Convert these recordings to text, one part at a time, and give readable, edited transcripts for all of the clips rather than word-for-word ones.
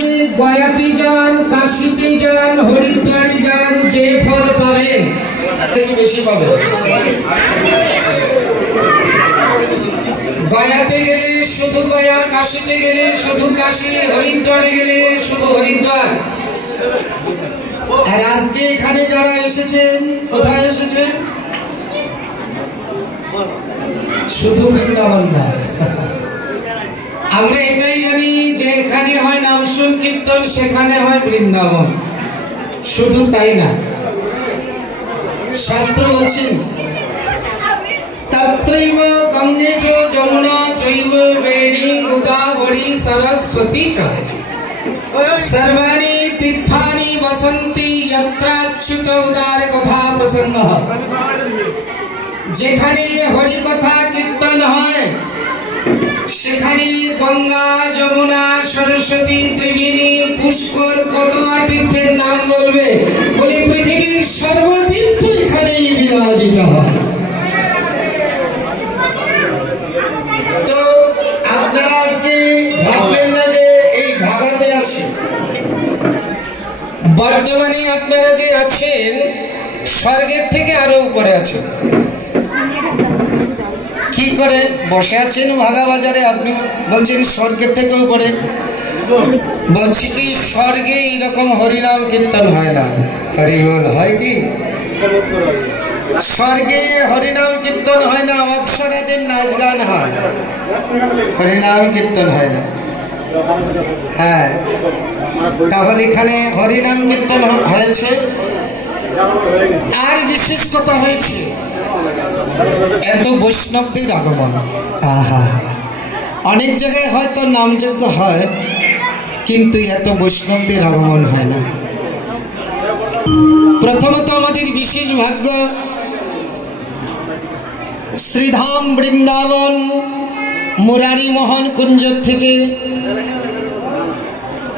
যদি গয়াতে যান, কাশীতে যান, হরিদ্বারে যান, যে ফল পাবেন বেশি পাবেন। গয়াতে গেলে শুধু গয়া, কাশীতে গেলে শুধু কাশী, হরিদ্বারে গেলে শুধু হরিদ্বার। আর আজকে এখানে যারা এসেছেন, কোথায় এসেছেন? শুধু বৃন্দাবন না। আমরা এটাই জানি যে এখানে হয় নাম সংকীর্তন, সেখানে হয় বৃন্দাবন। শুধু তাই না, শাস্ত্র বলছেন তত্রৈব গঙ্গে চ যমুনা চৈব বেণী গোদাবরী সরস্বতী চ সর্বাণি তীর্থানি বসন্তি যত্রাচ্যুত উদার কথা প্রসঙ্গ। যেখানে হরি কথা কীর্তন হয় সেখানে গঙ্গা, যমুনা, সরস্বতী, ত্রিবেণী, পুষ্কর, কত তীর্থের নাম বলবে। বলে পৃথিবীর সর্বতীর্থ এখানেই বিরাজিত হয়। তো আপনারা আজকে ভাববেন না যে এই ভাগাতে আসে। বর্তমানে আপনারা যে আছেন স্বর্গের থেকে আরো উপরে আছেন। কি করে বসে আছেন ভাগা বাজারে? আপনি বলছেন স্বর্গের থেকে উপরে। বলছি কি স্বর্গে এইরকম হরিনাম কীর্তন হয় না। হরি বল হয় কি? স্বর্গে হরিনাম কীর্তন হয় না, অপ্সরাদের নাচ গান হয়, হরিনাম কীর্তন হয় না। হ্যাঁ, তাহলে এখানে হরিনাম কীর্তন হয়েছে। আর বিশেষ কথা হয়েছে এত বৈষ্ণবদের আগমন। আহা, অনেক জায়গায় হয়তো নামযজ্ঞ হয় কিন্তু এত বৈষ্ণবদের আগমন হয় না। প্রথমত আমাদের বিশেষ ভাগ্য, শ্রীধাম বৃন্দাবন মুরারি মোহন কুঞ্জ থেকে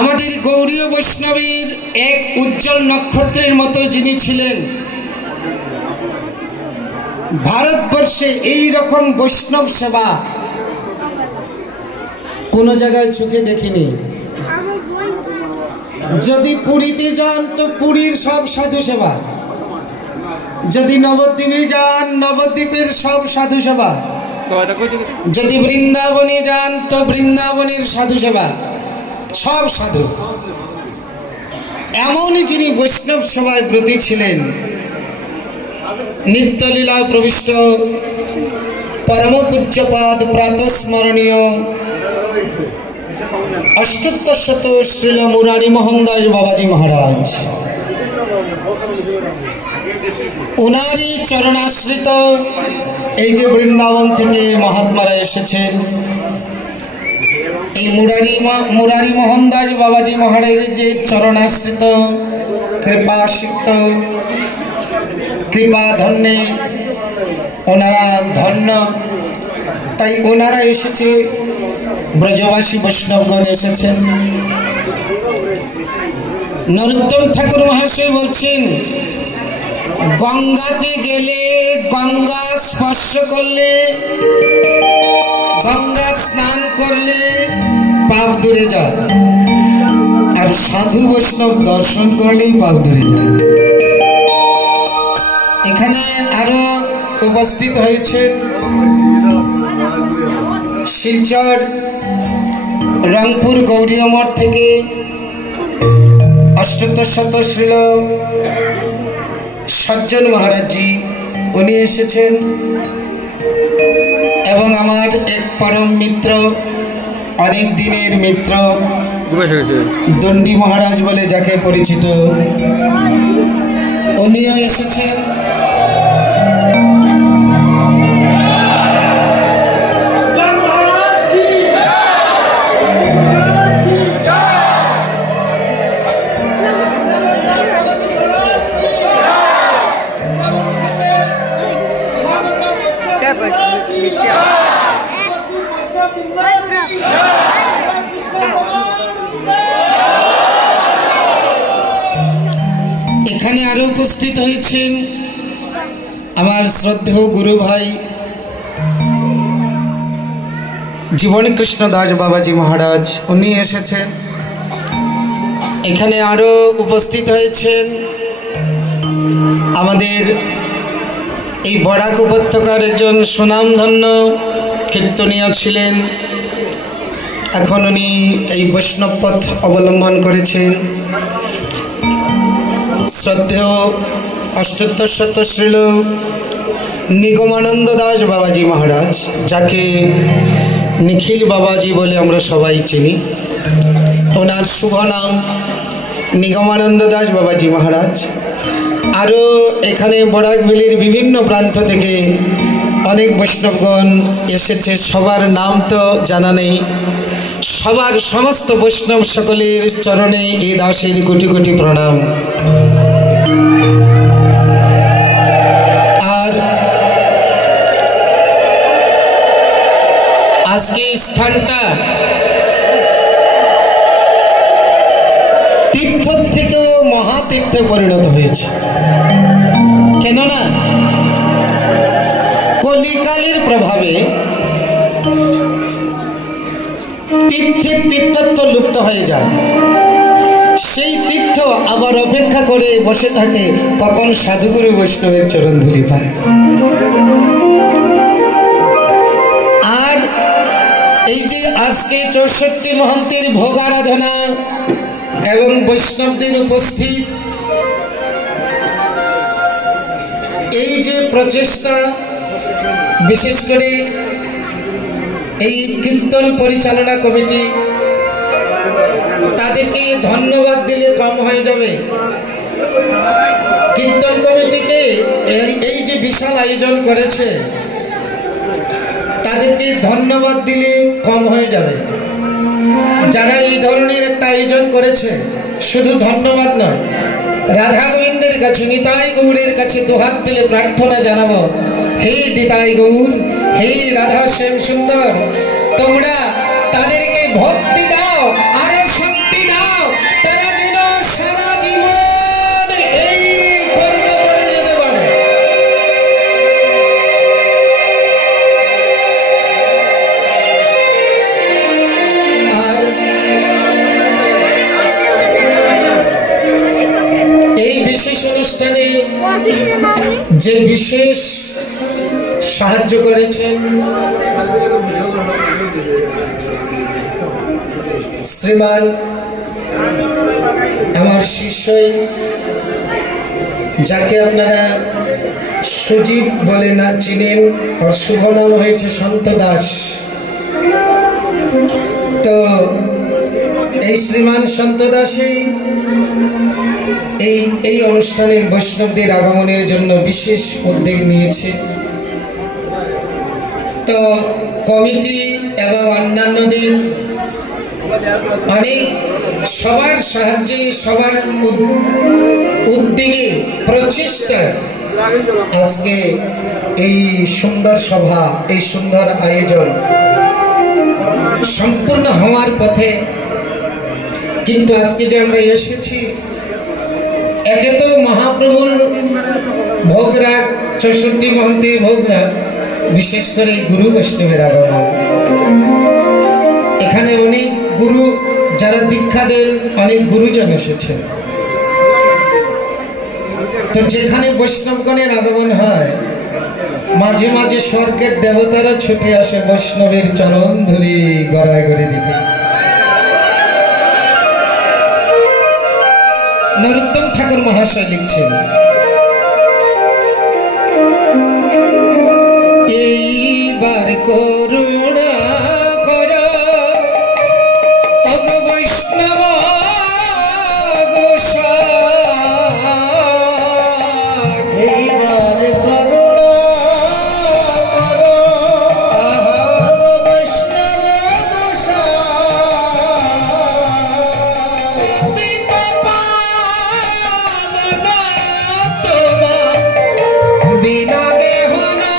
আমাদের গৌরীয় বৈষ্ণবের এক উজ্জ্বল নক্ষত্রের মতো যিনি ছিলেন। ভারতবর্ষে এই রকম বৈষ্ণব সেবা কোন জায়গায় চোখে দেখিনি। যদি পুরীতে যান তো পুরীর সব সাধু সেবা, যদি নবদ্বীপে যান নবদ্বীপের সব সাধু সেবা, যদি বৃন্দাবনে যান তো বৃন্দাবনের সাধু সেবা, সব সাধু। এমনই যিনি বৈষ্ণব সেবায় ব্রতী ছিলেন, নিত্যলীলা প্রবিষ্ট পরম পূজ্যপাদ প্রাতঃস্মরণীয় অষ্টোত্তর শত শ্রীল মুরারি মোহন দাস বাবাজি মহারাজ, ওনারই চরণাশ্রিত এই যে বৃন্দাবন থেকে মহাত্মারা এসেছেন। এই মুরারি মোহন দাস বাবাজি মহারাজের যে চরণাশ্রিত কৃপাসিক্ত কৃপা ধন্যে ওনারা ধন্য। তাই ওনারা এসেছে, ব্রজবাসী বৈষ্ণবগণ এসেছেন। নরোত্তম ঠাকুর মহাশয় বলছেন, গঙ্গাতে গেলে, গঙ্গা স্পর্শ করলে, গঙ্গা স্নান করলে পাপ দূরে যায়, আর সাধু বৈষ্ণব দর্শন করলেই পাপ দূরে যায়। এখানে আরো উপস্থিত হয়েছেন শিলচর রংপুর গৌরীয় মঠ থেকে অষ্টোত্তর শত শ্রীল সজ্জন মহারাজজি, উনি এসেছেন। এবং আমার এক পরম মিত্র, অনেক দিনের মিত্র দণ্ডী মহারাজ বলে যাকে পরিচিত, উনিও এসেছেন। এখানে আরো উপস্থিত হয়েছেন আমার শ্রদ্ধেয় গুরু ভাই জীবনী কৃষ্ণ দাস বাবাজি মহারাজ, উনি এসেছেন। এখানে আরো উপস্থিত হয়েছেন আমাদের এই বরাক উপত্যকার একজন সুনামধন্য কীর্তনীয় ছিলেন। এখন উনি এই বৈষ্ণব পথ অবলম্বন করেছেন। শ্রদ্ধেয় অষ্টোত্তর শতশ্রীল নিগমানন্দ দাস বাবাজি মহারাজ, যাকে নিখিল বাবাজি বলে আমরা সবাই চিনি, ওনার শুভ নাম নিগমানন্দ দাস বাবাজি মহারাজ। আরও এখানে বরাকভ্যালির বিভিন্ন প্রান্ত থেকে অনেক বৈষ্ণবগণ এসেছে, সবার নাম তো জানা নেই। সবার সমস্ত বৈষ্ণব সকলের চরণে এই দাসের কোটি কোটি প্রণাম। আর আজকে স্থানটা তীর্থ থেকেও মহাতীর্থে পরিণত হয়েছে। কেননা কলিকালের প্রভাবে তীর্থের তীর্থত্ব লুপ্ত হয়ে যায়। সেই তীর্থ আবার অপেক্ষা করে বসে থাকে কখন সাধুগুরু বৈষ্ণবের চরণ ধুলি পায়। আর এই যে আজকে 64 মহন্তের ভোগ আরাধনা এবং বৈষ্ণবদের উপস্থিত এই যে প্রচেষ্টা, বিশেষ করে এই কীর্তন পরিচালনা কমিটি, তাদেরকে ধন্যবাদ দিলে কম হয়ে যাবে। কীর্তন কমিটিকে এই যে বিশাল আয়োজন করেছে, তাদেরকে ধন্যবাদ দিলে কম হয়ে যাবে। যারা এই ধরনের একটা আয়োজন করেছে, শুধু ধন্যবাদ নয়, রাধা গোবিন্দের কাছে, নিতাই গৌরের কাছে দুহাত দিলে প্রার্থনা জানাবো, হে নিতাই গৌর, হে রাধা শ্যাম সুন্দর, তোমরা তাদেরকে ভক্তি দাও, আরো শক্তি দাও, তারা যেন সারা জীবন এই কর্ম করে যেতে পারে। আর এই বিশেষ অনুষ্ঠানে যে বিশেষ সাহায্য করেছেন শ্রীমান আমার শিষ্যই, যাকে আপনারা সুজিত বলে না চিনেন, ওর শুভ নাম হয়েছে সন্ত দাস। তো এই শ্রীমান সন্ত দাসই এই অনুষ্ঠানের বৈষ্ণবদের আগমনের জন্য বিশেষ উদ্যোগ নিয়েছে। তো কমিটি এবং অন্যান্যদের অনেক সবার সাহায্যে, সবার উদ্যোগে, প্রচেষ্টা আজকে এই সুন্দর সভা, এই সুন্দর আয়োজন সম্পূর্ণ হওয়ার পথে। কিন্তু আজকে যে আমরা এসেছি, একে তো মহাপ্রভুর ভোগরাগ, 64 মহন্তের ভোগরাগ, বিশেষ করে গুরু বৈষ্ণবের আগমন। এখানে অনেক গুরু যারা দীক্ষা দেন, অনেক গুরুজন এসেছেন। তো যেখানে বৈষ্ণবগণের আগমন হয়, মাঝে মাঝে স্বর্গের দেবতারা ছুটে আসে বৈষ্ণবের চরণ ধুলি গড়ায় করে দিতে। নরোত্তম ঠাকুর মহাশয় লিখছেন, এইবার করুণা কর অগ বৈষ্ণব গোসাই, এইবার করুণা কর অগ বৈষ্ণব গোসাই, বিনা দেহ না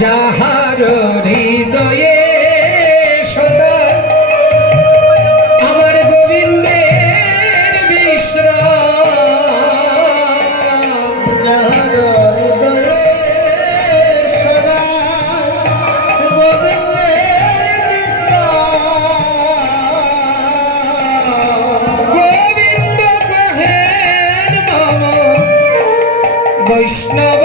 যাহার হৃদয়ে সদা আমার গোবিন্দের বিশ্রাম, যাহার হৃদয়ে সদা গোবিন্দের বিশ্রাম। গোবিন্দ কহেন মম বৈষ্ণব